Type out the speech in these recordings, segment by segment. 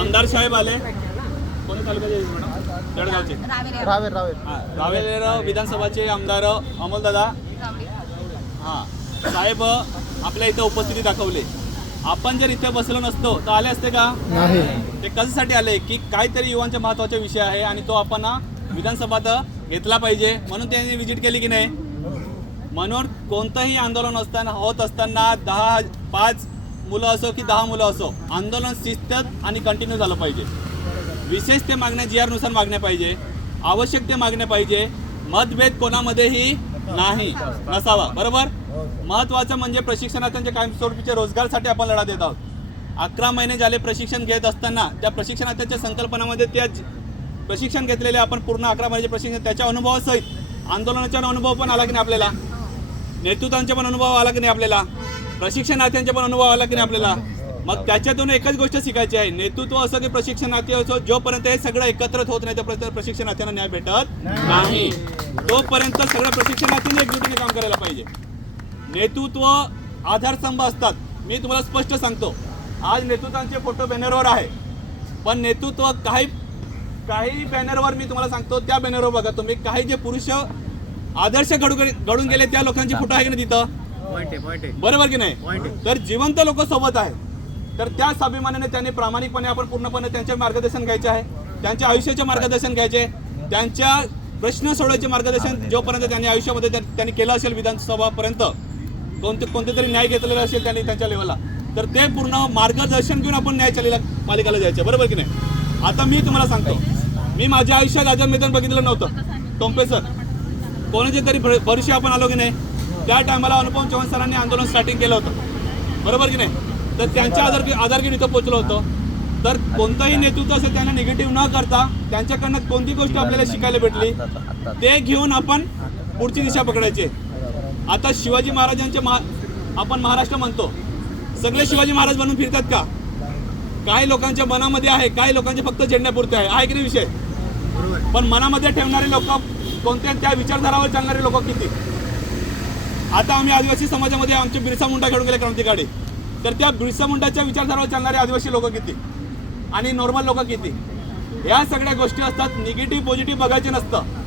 आमदार साहेब आले. कोणी तालुक्याचे मॅडम? जळगावचे रावेर विधानसभाचे आमदार अमोलदादा हां साहेब आपल्या इथं उपस्थिती दाखवले. आपण जर इथे बसलो नसतो तर आले असते का? नाही. ते कशासाठी आले की काहीतरी युवांचा महत्त्वाचा विषय आहे आणि तो आपण विधानसभात घेतला पाहिजे म्हणून त्यांनी विजिट केली की नाही. म्हणून कोणतंही आंदोलन होत असताना 5 मुलं असो की 10 मुलं असो आंदोलन शिस्तीत आणि कंटिन्यू झालं पाहिजे. विशेष ते मागण्या GR नुसार मागण्या पाहिजे, आवश्यक ते मागण्या पाहिजे. मतभेद कोणामध्येही नाही नसावा. बरोबर. महत्त्वाचं म्हणजे प्रशिक्षणार्थ्यांच्या कायमस्वरूपीच्या रोजगारासाठी आपण लढा देत आहोत. 11 महिने झाले प्रशिक्षण घेत असताना त्या प्रशिक्षणार्थ्यांच्या संकल्पनामध्ये त्या प्रशिक्षण घेतलेले आपण पूर्ण 11 महिन्याचे प्रशिक्षण त्याच्या अनुभवासहित आंदोलनाचा अनुभव पण आला की नाही आपल्याला, नेतृत्वांचा पण अनुभव आला की नाही आपल्याला, प्रशिक्षणार्थ्यांचा पण अनुभव आला की नाही आपल्याला. मग त्याच्यातून एकच गोष्ट शिकायची आहे, नेतृत्व असो की प्रशिक्षणार्थी असो जोपर्यंत हे सगळं एकत्रित होत नाही तोपर्यंत प्रशिक्षणार्थ्यांना न्याय भेटत नाही. तोपर्यंत सगळ्या प्रशिक्षणार्थींनी एकजुटीने काम करायला पाहिजे. नेतृत्व आधारस्तंभ असतात. मी तुम्हाला स्पष्ट सांगतो, आज नेतृत्वांचे फोटो बॅनरवर आहे पण नेतृत्व काही बॅनरवर मी तुम्हाला सांगतो त्या बॅनरवर बघा तुम्ही काही जे पुरुष आदर्श घडून गेले त्या लोकांचे फोटो आहे की नाही तिथं, बरोबर की नाही. तर जिवंत लोक सोबत आहेत. तर त्या स्वाभिमानाने त्यांनी प्रामाणिकपणे आपण पूर्णपणे त्यांचे मार्गदर्शन घ्यायचे आहे, त्यांच्या आयुष्याचे मार्गदर्शन घ्यायचे, त्यांच्या प्रश्न सोडवायचे मार्गदर्शन जोपर्यंत त्यांनी आयुष्यामध्ये त्यांनी केलं असेल विधानसभापर्यंत कोणते तरी न्याय घेतलेला असेल त्यांनी त्यांच्या लेवलला तर ते पूर्ण मार्गदर्शन घेऊन आपण न्यायपालिकेला पालिकेला जायचं. बरोबर की नाही. आता मी तुम्हाला सांगतो, मी माझ्या आयुष्यात आझाद मैदान बघितलं नव्हतं. टोंपे सर कोणाचे तरी भविष्य आपण आलो की नाही त्या टायमाला अनुपम चव्हाण सरांनी आंदोलन स्टार्टिंग केलं होतं. बरोबर की नाही. तर त्यांच्या आधार घेऊन इथं पोहोचलो होतो. तर कोणतंही नेतृत्व असेल त्यांना निगेटिव्ह न करता त्यांच्याकडनं कोणती गोष्ट आपल्याला शिकायला भेटली ते घेऊन आपण पुढची दिशा पकडायची. आता शिवाजी महाराजांचे आपण महाराष्ट्र म्हणतो, सगळे शिवाजी महाराज बनून फिरतात का? काही लोकांच्या मनामध्ये आहे, काही लोकांचे फक्त झेंड्यापुरते आहे की नाही विषय. पण मनामध्ये ठेवणारे लोक कोणत्या, त्या विचारधारावर चालणारे लोक किती. आता आम्ही आदिवासी समाजामध्ये आमचे बिरसा मुंडा खेळून गेले क्रांतिकारी, तर त्या बिरसा मुंडाच्या विचारधारावर चालणारे आदिवासी लोक किती आणि नॉर्मल लोक किती. या सगळ्या गोष्टी असतात. निगेटिव्ह पॉझिटिव्ह बघायचे नसतं.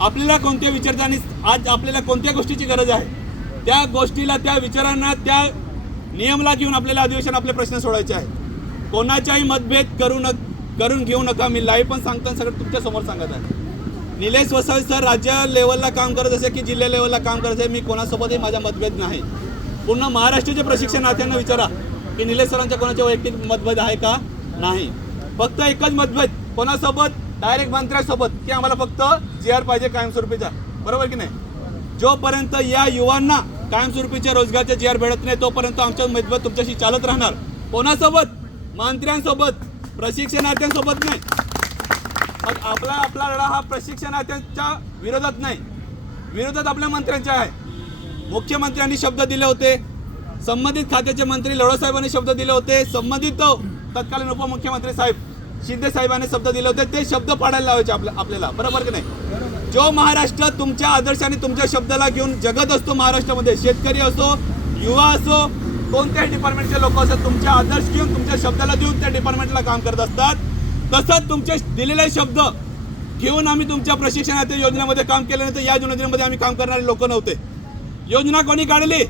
आपल्याला कोणत्या विचारधाराने आज आपल्याला कोणत्या गोष्टीची गरज आहे त्या गोष्टीला, त्या विचारांना, त्या नियमला घेऊन आपल्याला अधिवेशन आपले प्रश्न सोडायचे आहे. कोणाच्याही मतभेद करून घेऊ नका. मी लाईव्ह पण सांगतो, सगळं तुमच्या समोर सांगत आहे. निलेश वसावे सर राज्य लेवलला काम करत असे की जिल्हा लेवलला काम करत असे, मी कोणासोबतही माझा मतभेद नाही. पूर्ण महाराष्ट्राच्या प्रशिक्षणार्थ्यांना विचारा की निलेश सरांच्या कोणाच्या वैयक्तिक मतभेद आहे का? नाही. फक्त एकच मतभेद कोणासोबत, डायरेक्ट मंत्र्यासोबत की आम्हाला फक्त GR पाहिजे कायमस्वरूपीचा. बरोबर की नाही. जोपर्यंत या युवांना कायमस्वरूपीच्या रोजगारचे GR भेटत नाही तोपर्यंत आमच्या मतभेद तुमच्याशी चालत राहणार. कोणासोबत? मंत्र्यांसोबत, प्रशिक्षणार्थ्यांसोबत नाही. मग आपला लढा हा प्रशिक्षणार्थ्यांच्या विरोधात नाही, विरोधात आपल्या मंत्र्यांच्या आहे. मुख्यमंत्र्यांनी शब्द दिले होते, संबंधित खात्याचे मंत्री लढो साहेबांनी शब्द दिले होते, संबंधित तत्कालीन उपमुख्यमंत्री साहेब शिंदे साहेबांनी शब्द दिले होते, ते शब्द पाडायला लावायचे आपल्याला. बरोबर की नाही. जो महाराष्ट्र तुमच्या आदर्शाने तुमच्या शब्दाला घेऊन जगत असतो महाराष्ट्रामध्ये, शेतकरी असो, युवा असो, कोणत्याही डिपार्टमेंटचे लोक असतात, तुमचे आदर्श घेऊन तुमच्या शब्दाला देऊन त्या डिपार्टमेंटला काम करत असतात. तसंच तुमचे दिलेले शब्द घेऊन आम्ही तुमच्या प्रशिक्षणाच्या योजनेमध्ये काम केलं नाही तर या योजनेमध्ये आम्ही काम करणारे लोक नव्हते. योजना कोणी काढली?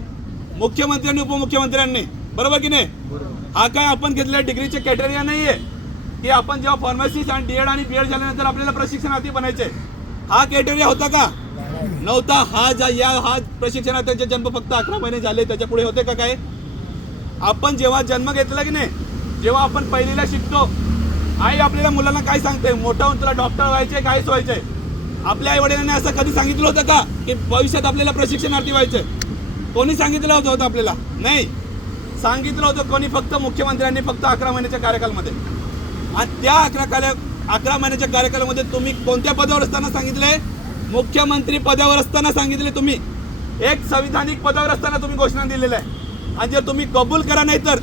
मुख्यमंत्र्यांनी, उपमुख्यमंत्र्यांनी. बरोबर की नाही. हा काय आपण घेतलेल्या डिग्रीचे क्रायटेरिया नाही आहे की आपण जेव्हा फार्मसिस्ट आणि DED आणि BEd झाल्यानंतर आपल्याला प्रशिक्षणार्थी बनायचे. हा क्रायटेरिया होता का? नव्हता. हा प्रशिक्षणार्थ्यांचे जन्म फक्त 11 महिने झाले, त्याच्या पुढे होते का काय? आपण जेव्हा जन्म घेतला की नाही, जेव्हा आपण पहिलीला शिकतो, आई आपल्याला मुलांना काय सांगते, मोठं होऊन तुला डॉक्टर व्हायचे, काहीच व्हायचंय. आपल्या आई वडिलांनी असं कधी सांगितलं होतं का की भविष्यात आपल्याला प्रशिक्षणार्थी व्हायचे? कोणी सांगितलं होतं आपल्याला? नाही सांगितलं होतं कोणी, फक्त मुख्यमंत्र्यांनी, फक्त 11 महिन्याच्या कार्यकालामध्ये. आणि त्या 11 महिन्याच्या कार्यकालामध्ये तुम्ही कोणत्या पदावर असताना सांगितलंय? मुख्यमंत्री पदावर असताना सांगितले तुम्ही. एक संविधानिक पदावर असताना तुम्ही घोषणा दिलेलं आहे. आणि जर तुम्ही कबूल करा नाही तर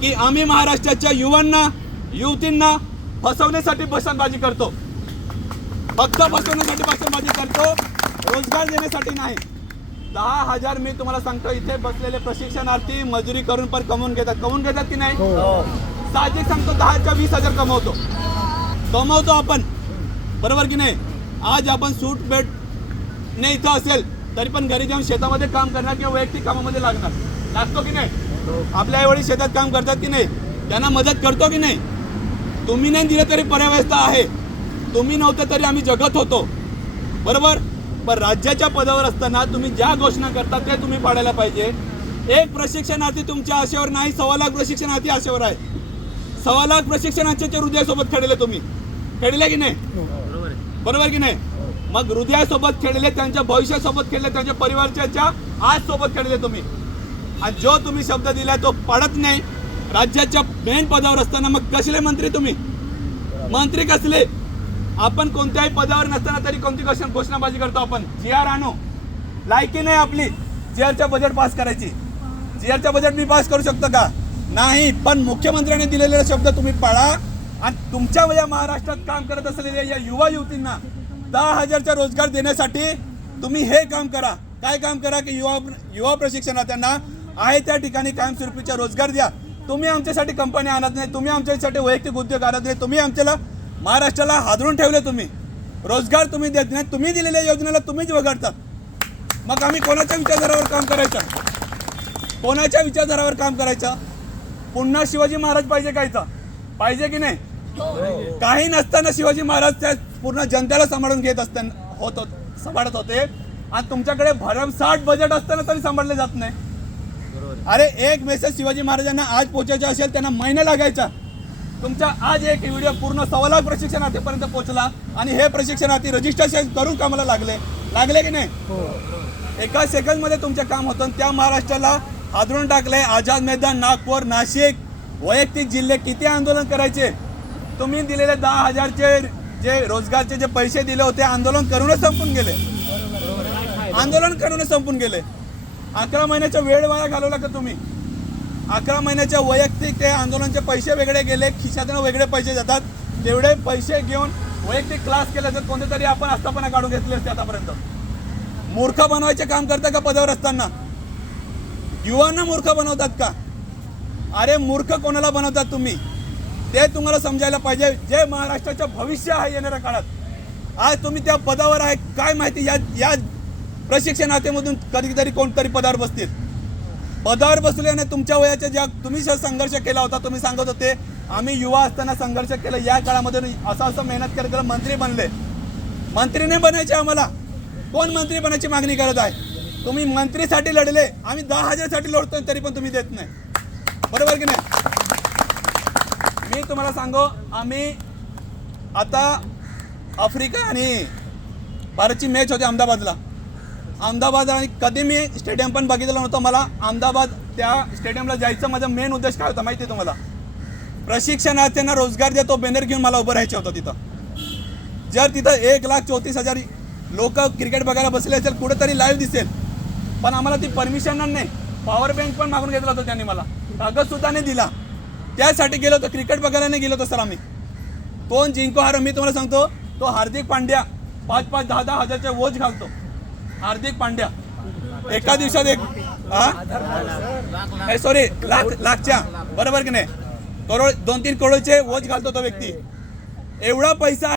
की आम्ही महाराष्ट्राच्या युवांना, युवतींना फसवण्यासाठी भाषणबाजी करतो, फक्त फसवण्यासाठी भाषणबाजी करतो, रोजगार देण्यासाठी नाही. 10,000 मी तुम्हाला सांगतो, इथे बसलेले प्रशिक्षणार्थी मजुरी करून पण कमवून घेतात की नाही? साहजिक सांगतो 10च्या 20,000 कमवतो आपण, बरोबर की नाही? आज आपण सूट बेट नाही इथं असेल तरी पण घरी जाऊन शेतामध्ये काम करणार किंवा वैयक्तिक कामामध्ये लागतो की नाही? आपल्या आईवडील शेतात काम करतात की नाही? त्यांना मदत करतो की नाही? तुम्ही नाही दिलं तरी पर्यावस्था आहे, तुम्ही नव्हतं तरी आम्ही जगत होतो, बरोबर? पण राज्याच्या पदावर असताना तुम्ही ज्या घोषणा करता ते तुम्ही पाडायला पाहिजे. एक प्रशिक्षणार्थी तुमच्या आशेवर नाही, 1.25 लाख प्रशिक्षणार्थी आशेवर आहे. 1.25 लाख प्रशिक्षणार्थीच्या हृदयासोबत खेळले तुम्ही, खेळले की नाही? बरोबर की नाही? मग हृदयासोबत खेळले, त्यांच्या भविष्यासोबत खेळले, त्यांच्या परिवाराच्या आज सोबत खेळले तुम्ही. आणि जो तुम्ही शब्द दिला तो पाडत नाही. राज्याच्या मेन पदावर असताना मग कसले मंत्री तुम्ही? मंत्री कसले? आपण कोणत्याही पदावर नसताना तरी कोणती घोषणाबाजी करतो आपण. GR आणू, लायकी नाही आपली GRचं बजेट पास करायची. GRचं बजेट मी पास करू शकतो का? नाही. पण मुख्यमंत्र्यांनी दिलेले शब्द तुम्ही पाळा. आणि तुमच्या या महाराष्ट्रात काम करत असलेल्या या युवा युवतींना 10,000चा रोजगार देण्यासाठी तुम्ही हे काम करा. काय काम करा की युवा प्रशिक्षणार्थ्यांना आहे त्या ठिकाणी कायमस्वरूपीचा रोजगार द्या. तुम्ही आमच्यासाठी कंपनी आणत नाही, तुम्ही आमच्यासाठी वैयक्तिक उद्योग आणत नाही, तुम्ही आमच्याला महाराष्ट्राला हादरून ठेवले. तुम्ही रोजगार तुम्ही देत नाही, तुम्ही दिलेल्या योजनेला तुम्हीच वगळतात. मग आम्ही कोणाच्या विचारधारावर काम करायचं? कोणाच्या विचारधारावर काम करायचं? पुन्हा शिवाजी महाराज पाहिजे की नाही? काही नसताना शिवाजी महाराज त्या पूर्ण जनतेला सांभाळून घेत असताना सांभाळत होते. आणि तुमच्याकडे भरमसाठ बजेट असताना तरी सांभाळले जात नाही. अरे एक मेसेज शिवाजी महाराजांना आज पोहोचायचा असेल त्यांना महिना लागायचा. तुमचा आज एक व्हिडिओ पूर्ण 1.25 लाख प्रशिक्षणार्थीपर्यंत पोहोचला आणि हे प्रशिक्षणार्थी रजिस्ट्रेशन करून कामाला लागले की नाही? एका सेकंदमध्ये तुमचं काम होतं. त्या महाराष्ट्राला हादरून टाकलंय. आझाद मैदान, नागपूर, नाशिक, वैयक्तिक जिल्हे किती आंदोलन करायचे. तुम्ही दिलेले 10,000चे जे रोजगारचे जे पैसे दिले होते आंदोलन करूनच संपून गेले. 11 महिन्याचा वेळ वाया घालवला का तुम्ही? 11 महिन्याच्या वैयक्तिक ते आंदोलनाचे पैसे वेगळे गेले, खिशातून वेगळे पैसे जातात. तेवढे पैसे घेऊन वैयक्तिक क्लास केले तर कोणते तरी आपण आस्थापना काढून घेतली असते आतापर्यंत. मूर्ख बनवायचे काम करता का पदावर असताना? युवांना मूर्ख बनवतात का? अरे मूर्ख कोणाला बनवतात तुम्ही ते तुम्हाला समजायला पाहिजे. जे महाराष्ट्राचं भविष्य आहे येणाऱ्या काळात, आज तुम्ही त्या पदावर आहे काय माहिती. या प्रशिक्षणार्थीमधून कधीतरी कोणतरी पदावर बसतील. पदावर बसल्याने तुमच्या वयाच्या ज्या तुम्ही संघर्ष केला होता, तुम्ही सांगत होते आम्ही युवा असताना संघर्ष केला, या काळामध्ये असं मेहनत करत मंत्री बनले. मंत्री नाही बनायचे आम्हाला. कोण मंत्री बनायची मागणी करत आहे? तुम्ही मंत्रीसाठी लढले, आम्ही 10,000साठी लढतोय तरी पण तुम्ही देत नाही, बरोबर की नाही? मी तुम्हाला सांगू, आम्ही आता आफ्रिका आणि भारतची मॅच होती अहमदाबाद आणि कधी मी स्टेडियम पण बघितलं नव्हतं. मला अहमदाबाद त्या स्टेडियमला जायचं माझा मेन उद्देश काय होता माहिती आहे तुम्हाला? प्रशिक्षणार्थ्यांना रोजगार देतो बॅनर घेऊन मला उभं राहायचं होतं तिथं. जर तिथं 1,34,000 लोक क्रिकेट बघायला बसले असेल, कुठेतरी लाईव्ह दिसेल, पण आम्हाला ती परमिशन नाही. पॉवर बँक पण मागून घेतला होता त्यांनी, मला कागद सुद्धा नाही दिला. त्यासाठी गेलो होतो, क्रिकेट बघायला नाही गेलो होतो सर आम्ही. कोण जिंको हार मी तुम्हाला सांगतो, तो हार्दिक पांड्या 5-5, 10-10 हजारचे वोच घालतो. हार्दिक पांड्या एका दिवसात लाखच्या, बरोबर की नाही? 2-3 करोडचे वोच घालतो तो व्यक्ती. एवढा पैसा